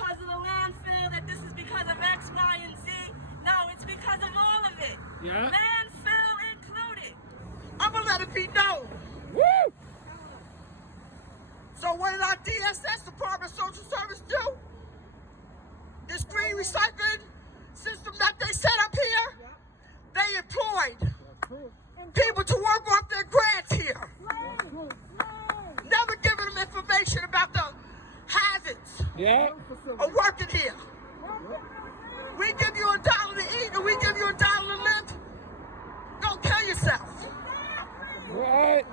because of the landfill, that this is because of X, Y, and Z. No, it's because of all of it. Yeah. Landfill included. I'm gonna let it be known. Woo! So what did our DSS, Department of Social Service, do? This green recycling system that they set up here, they employed people to work off their grants here. Never giving them information about the hazards of working here. We give you $1 to eat and we give you $1 to live. Don't kill yourself. Right.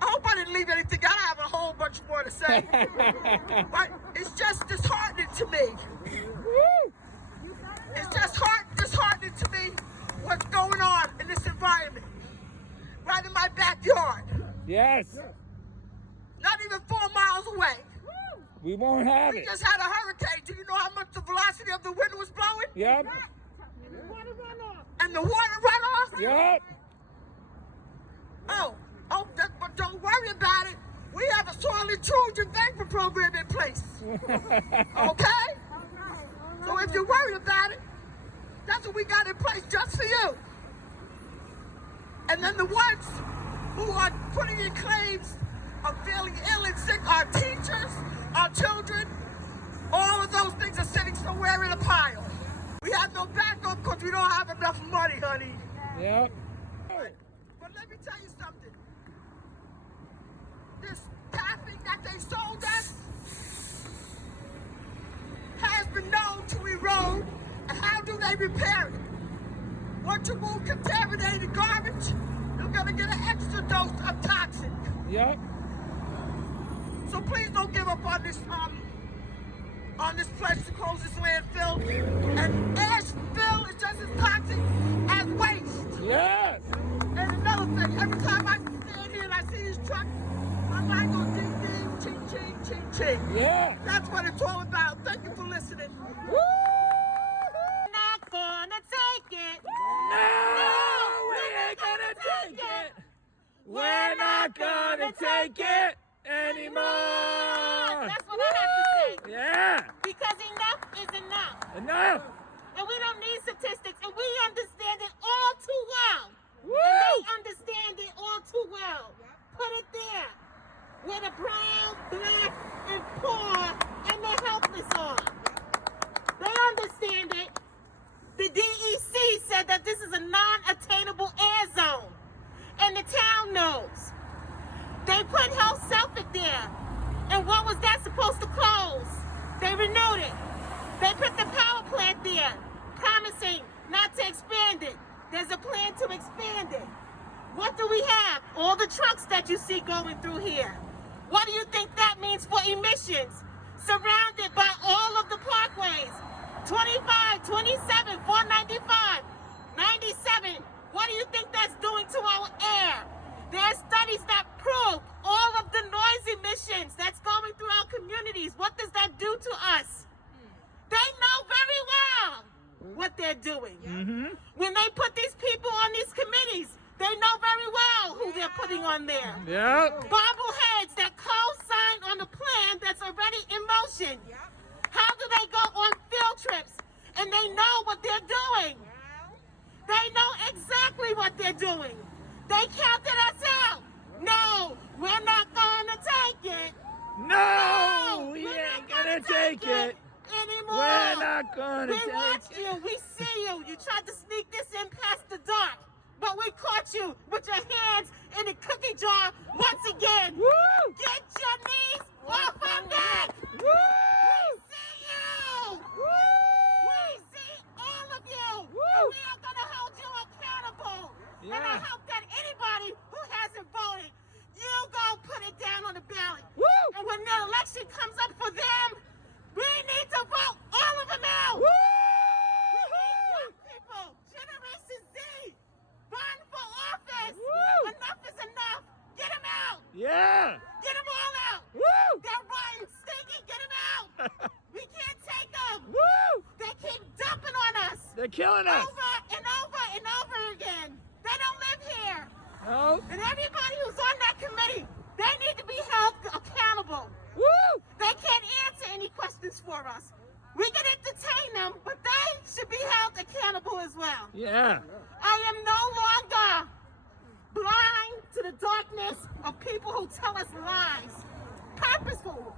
I hope I didn't leave anything out. I have a whole bunch more to say. But it's just disheartening to me. It's just disheartening to me what's going on in this environment. Right in my backyard. Yes. Not even 4 miles away. We won't have We it. just had a hurricane. Do you know how much the velocity of the wind was blowing? Yep. And the water runoff? Yep. But don't worry about it. We have a soil intrusion vapor program in place. Okay? So if you're worried about it, that's what we got in place just for you. And then the ones who are putting in claims of feeling ill and sick, our teachers, our children, all of those things are sitting somewhere in a pile. We have no backup because we don't have enough money, honey. Yep. But let me tell you something. This pathing that they sold us has been known to erode. And how do they repair it? Once you move contaminated garbage, you're gonna get an extra dose of toxic. Yep. So please don't give up on this pledge to close this landfill. And Asheville is just as toxic as waste. Yes. And another thing, every time I stand here and I see these trucks, my mind goes ding ding, ching ching, ching ching. Yeah. That's what it's all about. Thank you for listening. Woo! Not gonna take it. No, we ain't gonna take it. We're not gonna take it anymore. That's what I have to say. Yeah. Because enough is enough. Enough. And we don't need statistics, and we understand it all too well. Woo! And they understand it all too well. Put it there. Where the brown, black, and poor, and the helpless are. They understand it. The DEC said that this is a non-attainable air zone. And the town knows. They put Health Selfic there. And what was that supposed to close? They renewed it. They put the power plant there, promising not to expand it. There's a plan to expand it. What do we have? All the trucks that you see going through here. What do you think that means for emissions? Surrounded by all of the parkways. 25, 27, 495, 97. What do you think that's doing to our air? There are studies that prove all of the noise emissions that's going through our communities. What does that do to us? They know very well what they're doing. Mm-hmm. When they put these people on these committees, they know very well who they're putting on there. Yep. Bobbleheads that co-sign on the plan that's already in motion. How do they go on field trips and they know what they're doing? They know exactly what they're doing. They counted us out. No, we're not gonna take it. No, we we're ain't not gonna take it anymore. We're not gonna We take watched it. you. We see you. You tried to sneak this in past the dark, but we caught you with your hands in the cookie jar once again. Woo! Get your knees off our neck. Woo! We see you. Woo! We see all of you. Woo! And we are going to hold you accountable. And I Yeah. hope that anybody who hasn't voted, you go put it down on the ballot. Woo! And when the election comes up for them, we need to vote all of them out. Woo! We need young people, Generation Z, run for office. Woo! Enough is enough. Get them out. Yeah. Get them all out. Woo! They're rotten, stinky. Get them out. We can't take them. Woo! They keep dumping on us. They're killing us. Over and over and over again. They don't live here. No. And everybody who's on that committee, they need to be held accountable. as well. Yeah. I am no longer blind to the darkness of people who tell us lies. Purposeful.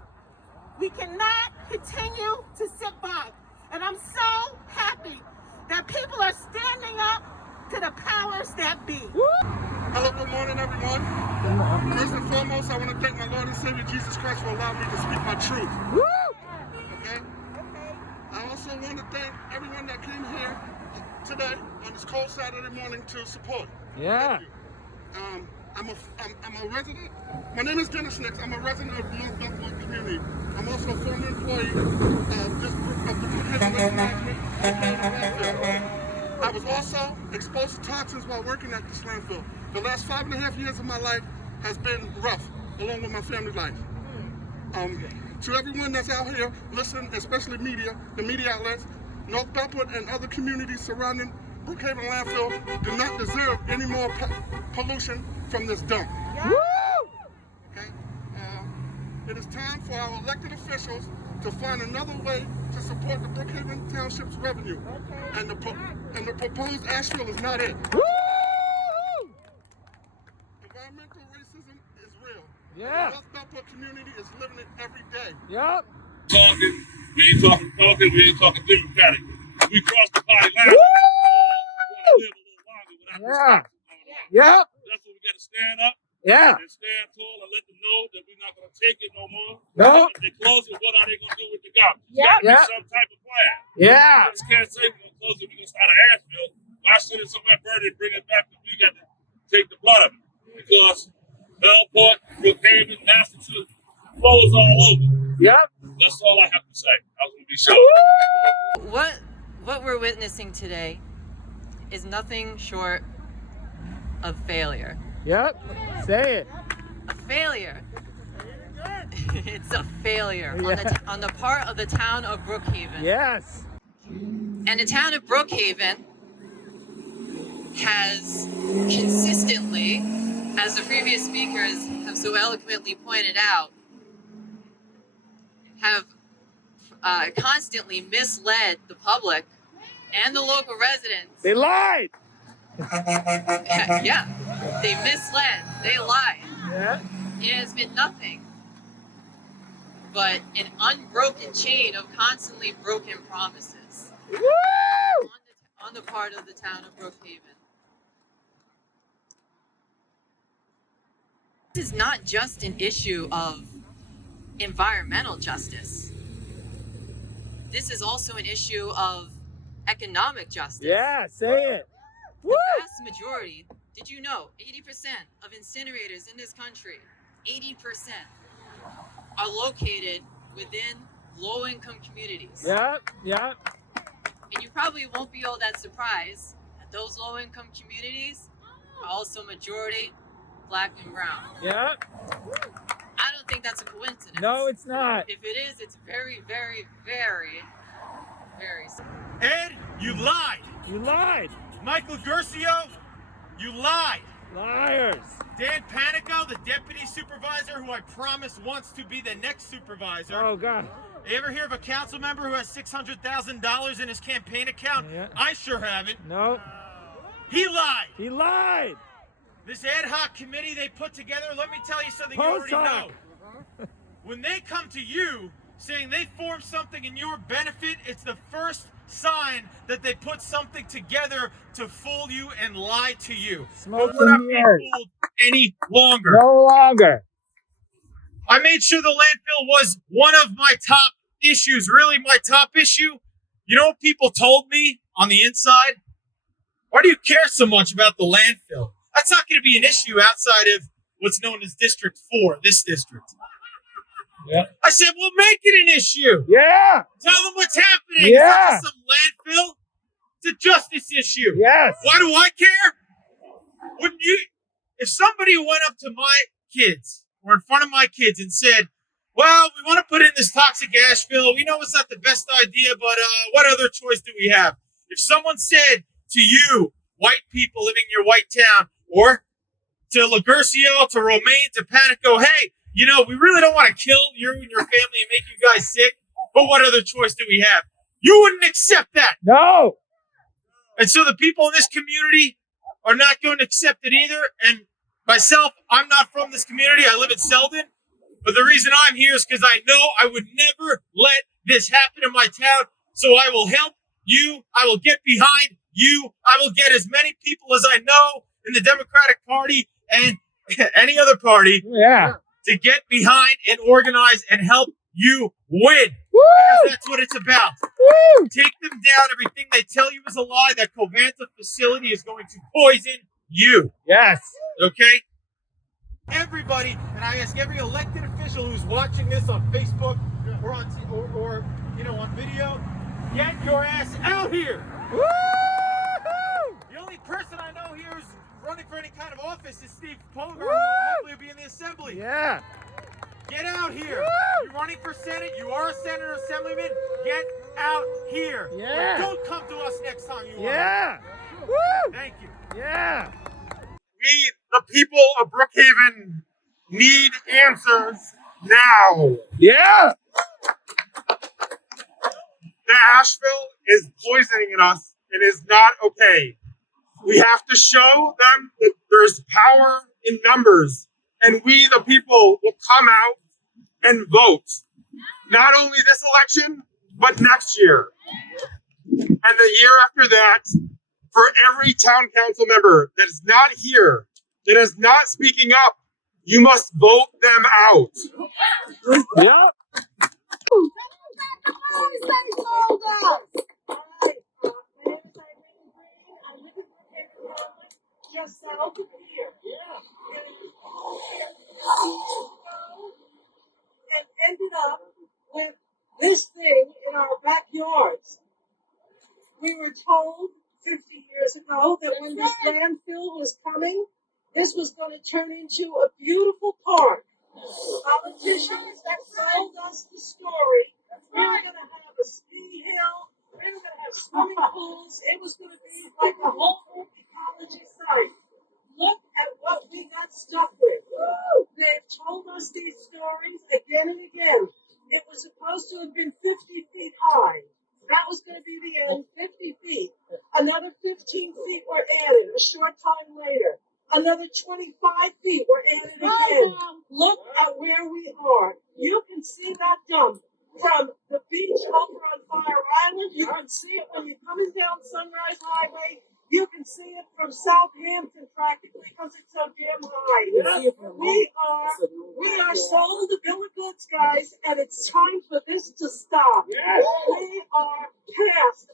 We cannot continue to sit by. And I'm so happy that people are standing up to the powers that be. Hello, good morning, everyone. First and foremost, I want to thank my Lord and Savior Jesus Christ for allowing me to speak my truth. Okay? I also want to thank everyone that came here today on this cold Saturday morning to support. Yeah. I'm a resident. My name is Dennis Nix. I'm a resident of the North Beltway community. I'm also a former employee of the Brookhaven Waste Management landfill. I was also exposed to toxins while working at this landfill. The last 5.5 years of my life has been rough, along with my family life. To everyone that's out here listening, especially media, the media outlets, North Beltwood and other communities surrounding Brookhaven landfill do not deserve any more pollution from this dump. Okay? It is time for our elected officials to find another way to support the Brookhaven Township's revenue. And the proposed ash fill is not it. Environmental racism is real. Yeah. The North Beltwood community is living it every day. Yep. We ain't talking Democratic. We crossed the party line. We want to live a little longer without this toxic going on. Yep. That's what we got to stand up Yeah. and stand tall and let them know that we're not going to take it no more. No. If they close it, what are they going to do with the garbage? Yeah. There's got to be Yeah. some type of plan. Yeah. We just can't say we're going to close it, we're going to start an ash fill. Why should it somewhere burn it and bring it back? We got to take the blood of it. Because Bellport, Brookhaven, Massachusetts, flows all over. Yep. That's all I have to say. I was going to be short. What we're witnessing today is nothing short of failure. Yep. Say it. A failure. It's a failure Yeah. on the part of the town of Brookhaven. Yes. And the town of Brookhaven has consistently, as the previous speakers have so eloquently pointed out, have constantly misled the public and the local residents. They lied. Yeah, they misled, they lied. Yeah. It has been nothing but an unbroken chain of constantly broken promises Woo! on the part of the town of Brookhaven. This is not just an issue of environmental justice. This is also an issue of economic justice. Yeah. Say it. The vast majority, did you know, 80% of incinerators in this country, 80% are located within low-income communities. Yep. Yep. And you probably won't be all that surprised that those low-income communities are also majority Black and brown. Yep. I don't think that's a coincidence. No, it's not. If it is, it's very, very, very, very sad. Ed, you lied. You lied. Michael Gercio, you lied. Liars. Dan Panico, the deputy supervisor who I promised wants to be the next supervisor. Oh God. You ever hear of a council member who has $600,000 in his campaign account? Yeah. I sure haven't. No. He lied. He lied. This ad hoc committee they put together, let me tell you something you Post already hoc. know. When they come to you saying they formed something in your benefit, it's the first sign that they put something together to fool you and lie to you. Smoke But we're not and being mirrors. fooled any longer. No longer. I made sure the landfill was one of my top issues, really my top issue. You know what people told me on the inside? Why do you care so much about the landfill? That's not going to be an issue outside of what's known as District 4, this district. Yeah. I said, well, make it an issue. Yeah. Tell them what's happening. Yeah. It's not just some landfill. It's a justice issue. Yes. Why do I care? Wouldn't you? If somebody went up to my kids or in front of my kids and said, well, we want to put in this toxic ash fill. We know it's not the best idea, but what other choice do we have? If someone said to you, white people living in your white town, or to Lagercio, to Romaine, to Panico, hey, you know, we really don't want to kill you and your family and make you guys sick, but what other choice do we have? You wouldn't accept that. No. And so the people in this community are not going to accept it either. And myself, I'm not from this community. I live in Selden. But the reason I'm here is because I know I would never let this happen in my town. So I will help you. I will get behind you. I will get as many people as I know in the Democratic Party and any other party to get behind and organize and help you win. Because that's what it's about. Take them down. Everything they tell you is a lie. That Covanta facility is going to poison you. Yes. Okay? Everybody, and I ask every elected official who's watching this on Facebook or on on video, get your ass out here. The only person I know here who's running for any kind of office is Steve Pogar, who will hopefully be in the assembly. Yeah. Get out here. You're running for Senate. You are a senator, assemblyman. Get out here. Yeah. But don't come to us next time you want. Yeah. Thank you. Yeah. We, the people of Brookhaven, need answers now. Yeah. The Asheville is poisoning us. It is not okay. We have to show them that there's power in numbers, and we, the people, will come out and vote. Not only this election, but next year. And the year after that, for every town council member that is not here, that is not speaking up, you must vote them out. Yeah. Just south of here. And ended up with this thing in our backyards. We were told 50 years ago that when this landfill was coming, this was going to turn into a beautiful park. Politicians that sold us the story, we were going to have a ski hill, we were going to have swimming pools, it was going to be like a whole ecology site. Look at what we got stuck with. They've told us these stories again and again. It was supposed to have been 50 feet high. That was going to be the end, 50 feet. Another 15 feet were added a short time later. Another 25 feet were added again. Look at where we are. You can see that dump from the beach over on Fire Island. You can see it when you're coming down Sunrise Highway. You can see it from Southampton practically because it's so damn high. We are sold a bill of goods, guys, and it's time for this to stop. We are past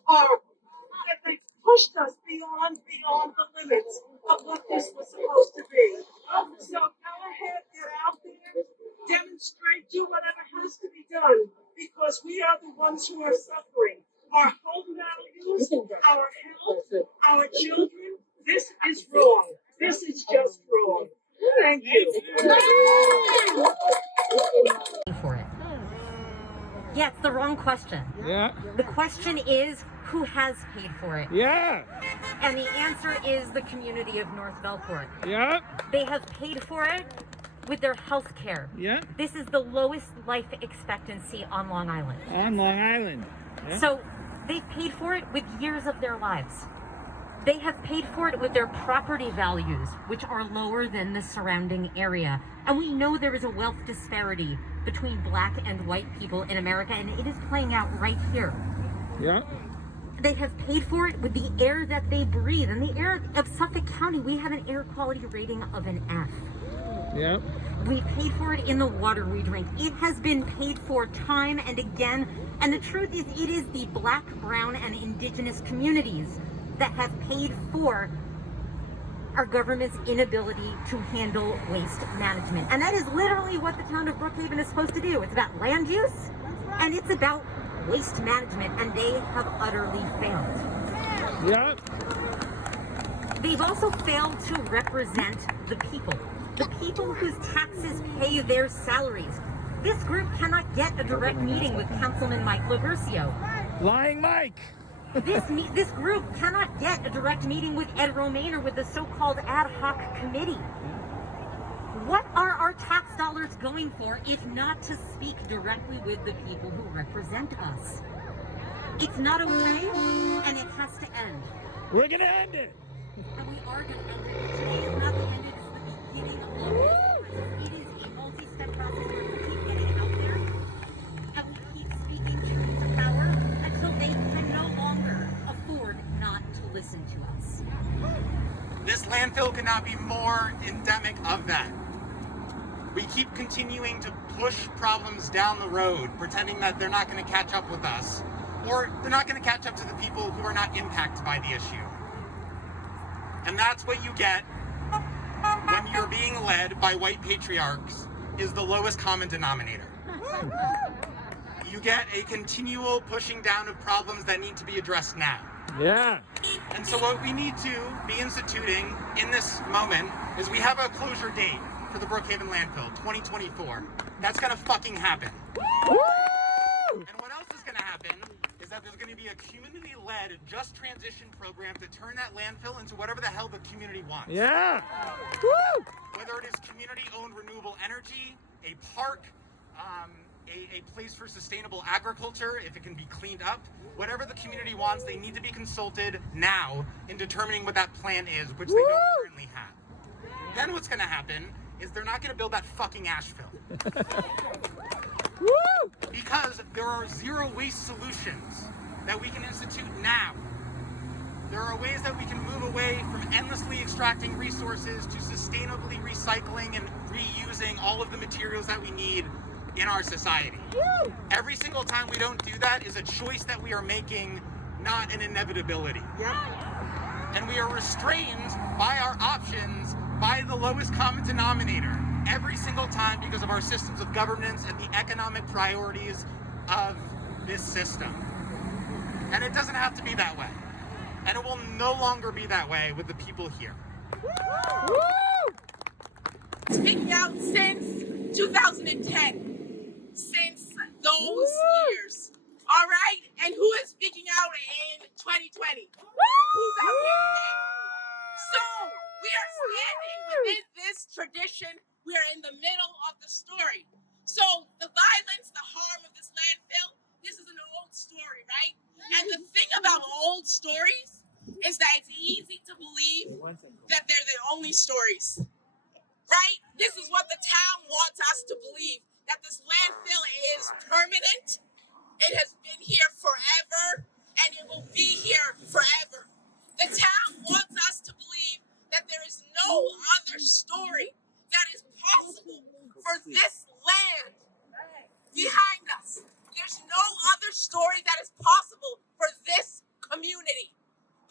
they pushed us beyond the limits of what this was supposed to be. So go ahead, get out there, demonstrate, do whatever has to be done, because we are the ones who are suffering. Our home values, our health, our children, this is wrong. This is just wrong. Thank you. For it. Yeah, it's the wrong question. Yeah. The question is, who has paid for it? Yeah. And the answer is the community of North Belport. Yeah. They have paid for it with their health care. Yeah. This is the lowest life expectancy on Long Island. On Long Island. Yeah. So they've paid for it with years of their lives. They have paid for it with their property values, which are lower than the surrounding area. And we know there is a wealth disparity between black and white people in America, and it is playing out right here. Yeah. They have paid for it with the air that they breathe. In the air of Suffolk County, we have an air quality rating of an F. Yeah. We paid for it in the water we drink. It has been paid for time and again. And the truth is, it is the black, brown, and indigenous communities that have paid for our government's inability to handle waste management. And that is literally what the town of Brookhaven is supposed to do. It's about land use, and it's about waste management, and they have utterly failed. Yeah. They've also failed to represent the people whose taxes pay their salaries. This group cannot get a direct meeting with Councilman Mike Logersio. Lying Mike. This group cannot get a direct meeting with Ed Romaine or with the so-called ad hoc committee. What are our tax dollars going for if not to speak directly with the people who represent us? It's not okay, and it has to end. We're gonna end it. And we are going to end it. Today is not the end, it is the beginning of this process. It is a multi-step process where we keep getting out there and we keep speaking truth to power until they can no longer afford not to listen to us. This landfill cannot be more endemic of that. We keep continuing to push problems down the road, pretending that they're not going to catch up with us, or they're not going to catch up to the people who are not impacted by the issue. And that's what you get when you're being led by white patriarchs, is the lowest common denominator. You get a continual pushing down of problems that need to be addressed now. Yeah. And so what we need to be instituting in this moment is we have a closure date for the Brookhaven landfill, 2024. That's gonna fucking happen. Woo! And what else is gonna happen is that there's gonna be a community-led just transition program to turn that landfill into whatever the hell the community wants. Yeah. Woo! Whether it is community-owned renewable energy, a park, a place for sustainable agriculture, if it can be cleaned up, whatever the community wants, they need to be consulted now in determining what that plan is, which they don't currently have. Then what's gonna happen is they're not gonna build that fucking Asheville. Because there are zero waste solutions that we can institute now. There are ways that we can move away from endlessly extracting resources to sustainably recycling and reusing all of the materials that we need in our society. Every single time we don't do that is a choice that we are making, not an inevitability. And we are restrained by our options by the lowest common denominator every single time because of our systems of governance and the economic priorities of this system. And it doesn't have to be that way. And it will no longer be that way with the people here. Speaking out since 2010. Since those years. All right? And who is speaking out in 2020? Who's out here today? So, we are standing within this tradition. We are in the middle of the story. So, the violence, the harm of this landfill, this is an old story, right? And the thing about old stories is that it's easy to believe that they're the only stories, right? This is what the town wants us to believe, that this landfill is permanent. It has been here forever, and it will be here forever. The town wants us to believe that there is no other story that is possible for this land behind us. There's no other story that is possible for this community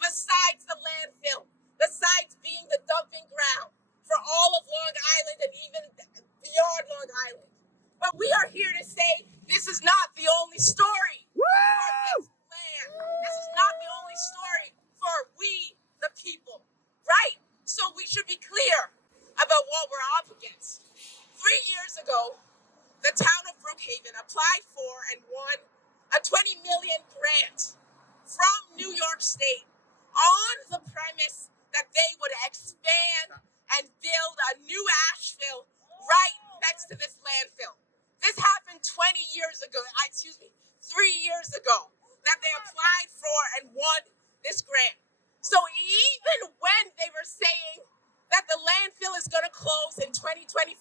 besides the landfill, besides being the dumping ground for all of Long Island and even beyond Long Island. But we are here to say this is not the only story for this land. This is not the only story for we, the people, right? So we should be clear about what we're up against. 3 years ago, the town of Brookhaven applied for and won a $20 million grant from New York State on the premise that they would expand and build a new Asheville right next to this landfill. This happened 3 years ago, that they applied for and won this grant. So even when they were saying that the landfill is going to close in 2024,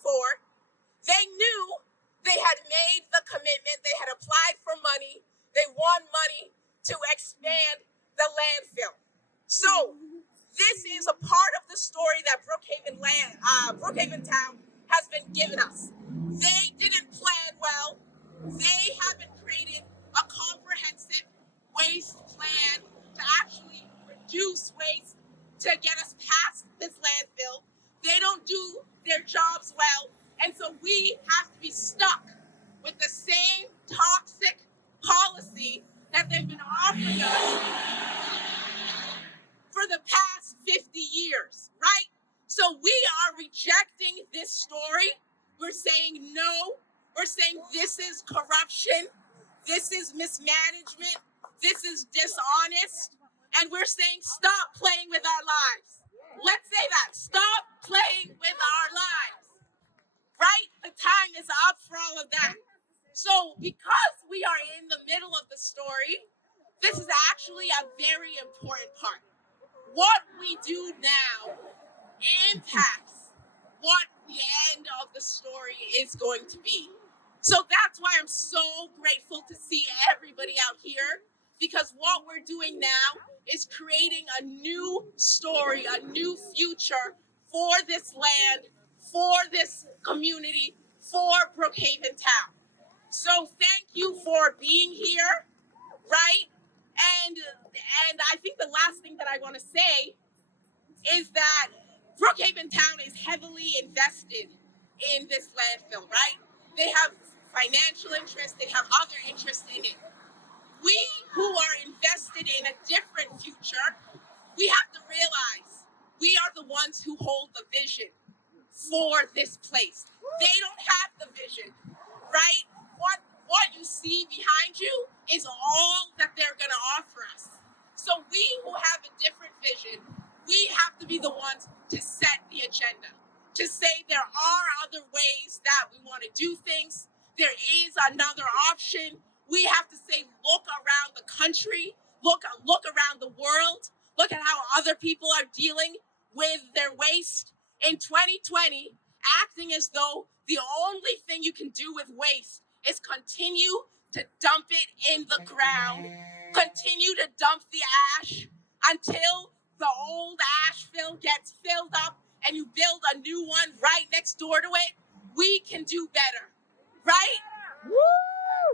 they knew they had made the commitment, they had applied for money, they won money to expand the landfill. So this is a part of the story that Brookhaven Town has been given us. They didn't plan well. They haven't created a comprehensive waste plan to actually reduce waste to get us past this landfill. They don't do their jobs well. And so we have to be stuck with the same toxic policy that they've been offering us for the past 50 years, right? So we are rejecting this story. We're saying no. We're saying this is corruption. This is mismanagement. This is dishonest. And we're saying stop playing with our lives. Let's say that. Stop playing with our lives. Right? The time is up for all of that. So because we are in the middle of the story, this is actually a very important part. what we do now impacts what the end of the story is going to be. So that's why I'm so grateful to see everybody out here, because what we're doing now is creating a new story, a new future for this land, for this community, for Brookhaven Town. So thank you for being here, right? And I think the last thing that I want to say is that Brookhaven Town is heavily invested in this landfill, right? They have financial interest, they have other interest in it. We who are invested in a different future, we have to realize we are the ones who hold the vision for this place. They don't have the vision, right? What you see behind you is all that they're going to offer us. So we who have a different vision, we have to be the ones to set the agenda, to say there are other ways that we want to do things. There is another option. We have to say, look around the country, look around the world, look at how other people are dealing with their waste. In 2020, acting as though the only thing you can do with waste is continue to dump it in the ground, continue to dump the ash until the old ash fill gets filled up and you build a new one right next door to it. We can do better, right?